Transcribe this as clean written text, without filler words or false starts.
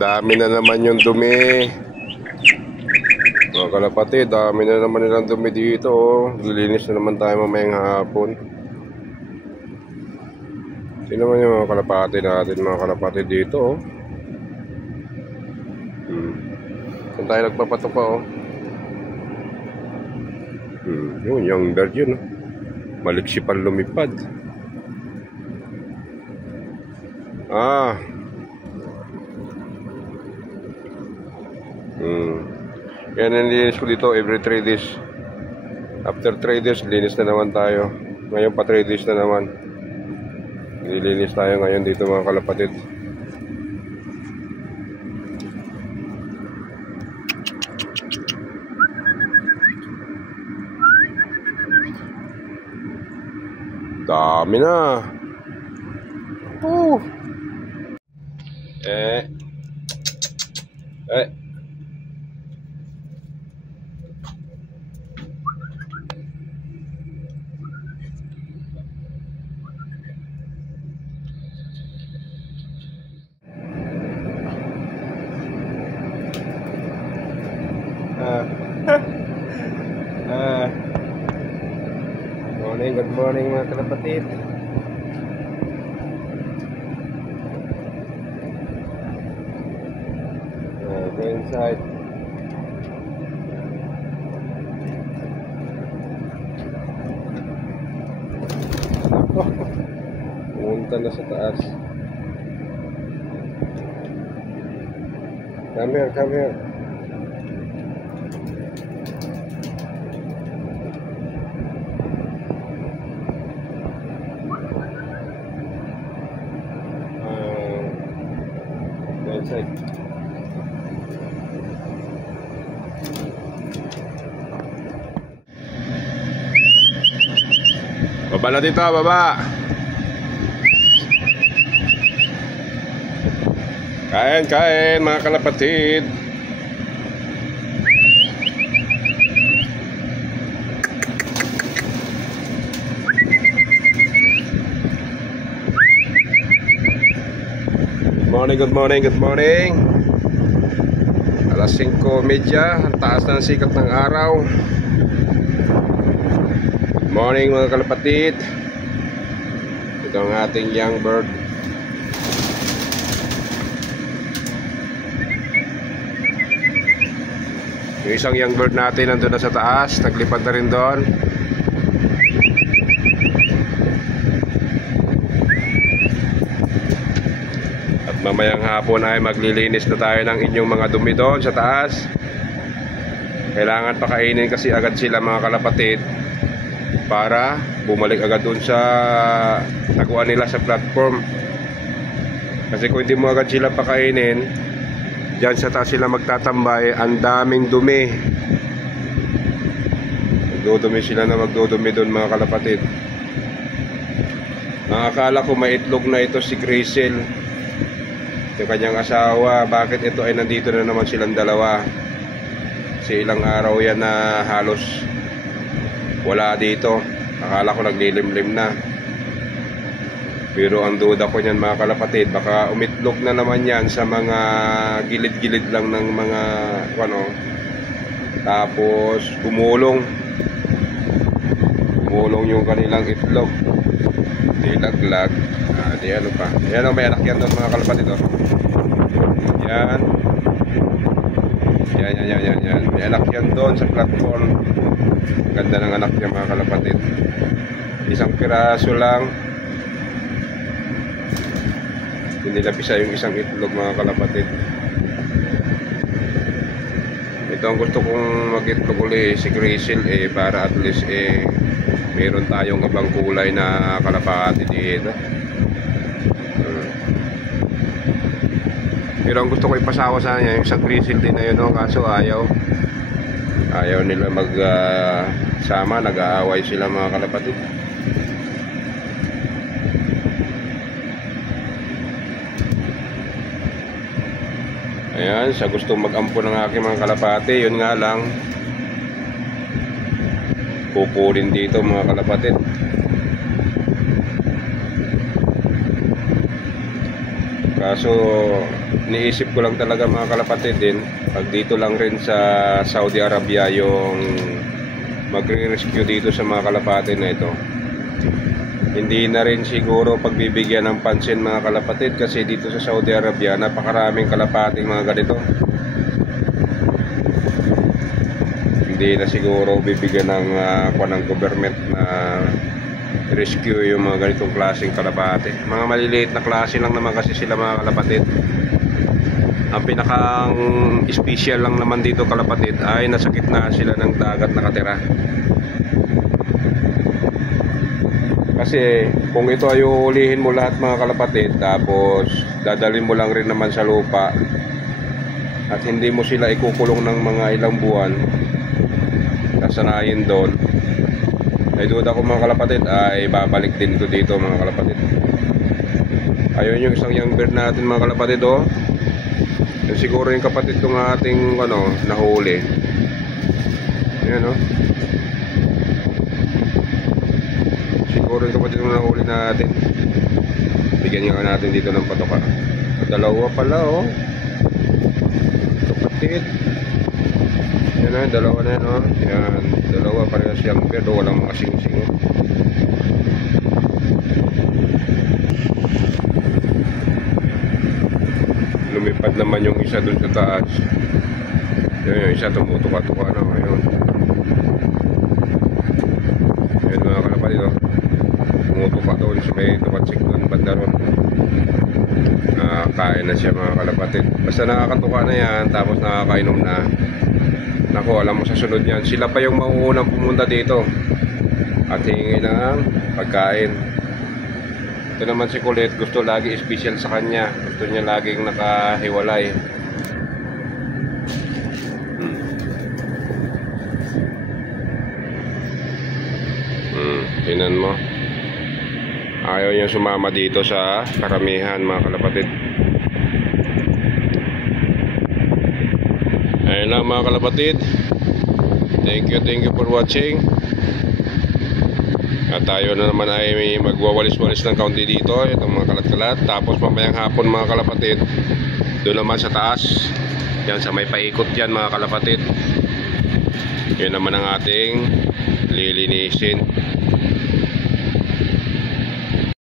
Dami na naman yung dumi. Mga kalapatid, dami na naman nilang dumi dito. Lilinis na naman tayo mamayang hapon. Sino naman yung mga kalapatid natin, mga kalapatid dito. Saan tayo nagpapatok pa Yun, yung bird yun. Maliksi pang lumipad. Kaya nilinis ko dito every 3 days. After 3 days, linis na naman tayo. Ngayon pa 3 days na naman. Nilinis tayo ngayon dito, mga kalapatid. Dami na. Good morning mga kalapatid. Go inside. Pumunta na sa taas. Come here, come here. Inside. Baba na dito, baba. Kain, kain mga kalapatid. Good morning, good morning. Alas 5:30, ang taas ng sikat ng araw. Good morning mga kalapatid. Ito ang ating young bird. Yung isang young bird natin nandun na sa taas, naglipad na rin doon. Mamayang hapon ay maglilinis na tayo ng inyong mga dumi doon sa taas. Kailangan pakainin kasi agad sila mga kalapatid para bumalik agad doon sa taguan nila sa platform. Kasi kung hindi mo agad sila pakainin, dyan sa taas sila magtatambay, ang daming dumi. Magdudumi sila na magdudumi doon mga kalapatid. Nakakala ko may itlog na ito si Gracel, yung kanyang asawa. Bakit ito ay nandito na naman silang dalawa? Kasi ilang araw yan na halos wala dito. Akala ko naglilimlim na. Pero ang duda ko niyan mga kalapatid, baka umitlog na naman yan sa mga gilid-gilid lang ng mga tapos gumulong yung kanilang itlog, nilaglag. Di ano pa. Yan may anak yan doon mga kalapatid. Yan. May anak yan doon sa platform. Ganda ng anak niya mga kalapatid. Isang piraso lang. Hindi napisa yung isang itlog mga kalapatid. Ito ang gusto kong mag-itlog uli si Gracel para at least meron tayong ibang kulay na kalapatid dito. Pero ang gusto ko ipasawa sa kanya yung isang Gracel din na yun, kaso ayaw nila sama, nag-aaway sila mga kalapatid. Ayan, sa gustong mag-ampo ng aking mga kalapati, yun nga lang kukurin dito mga kalapatid. So niisip ko lang talaga mga kalapatid din, pag dito lang rin sa Saudi Arabia yung magre-rescue dito sa mga kalapatid na ito, hindi na rin siguro pagbibigyan ng pansin mga kalapatid, kasi dito sa Saudi Arabia napakaraming kalapating mga ganito. Hindi na siguro bibigyan ng ng government na rescue yung mga ganitong klaseng kalapate. Mga maliliit na klase lang naman kasi sila mga kalapatid. Ang pinakang special lang naman dito kalapatid ay nasa gitna sila ng dagat nakatira. Kasi kung ito ay uhulihin mo lahat mga kalapatid, tapos dadalhin mo lang rin naman sa lupa at hindi mo sila ikukulong ng mga ilang buwan, kasanayin doon, ay duda ko mga kalapatid ay babalik din ito dito mga kalapatid. Ayun yung isang young bird natin mga kalapatid, oh. Yung siguro yung kapatid kong ating nahuli. Ayan, oh. Siguro yung kapatid kong nahuli natin. Bigyan nga natin dito ng patoka. Dalawa pala, oh. Kapatid. Yan na, dalawa na yan, oh. Yan, dalawa parehas young bird, oh. Walang mga sing-sing, oh. Lumipad naman yung isa dun sa taas. Yan, yung isa tumutuka-tuka na ngayon. Yan mga kalapatid, oh. Tumutuka doon sa may tumatsik doon, banda ron. Nakakain na siya mga kalapatid. Basta nakakatuka na yan, tapos nakakainom na. Naku, alam mo sa sunod yan, sila pa yung mauunang pumunta dito at hingi ng pagkain. Ito naman si Kulit, gusto lagi special sa kanya. Gusto niya laging nakahiwalay. Tingnan mo. Ayaw niya sumama dito sa karamihan mga kalapatid. Ayun lang mga kalapatid. Thank you for watching. At tayo na naman ay may magwawalis-walis ng kaunti dito, itong mga kalat-kalat. Tapos mamayang hapon mga kalapatid, doon naman sa taas, yan sa may paikot yan mga kalapatid, yun naman ang ating lilinisin.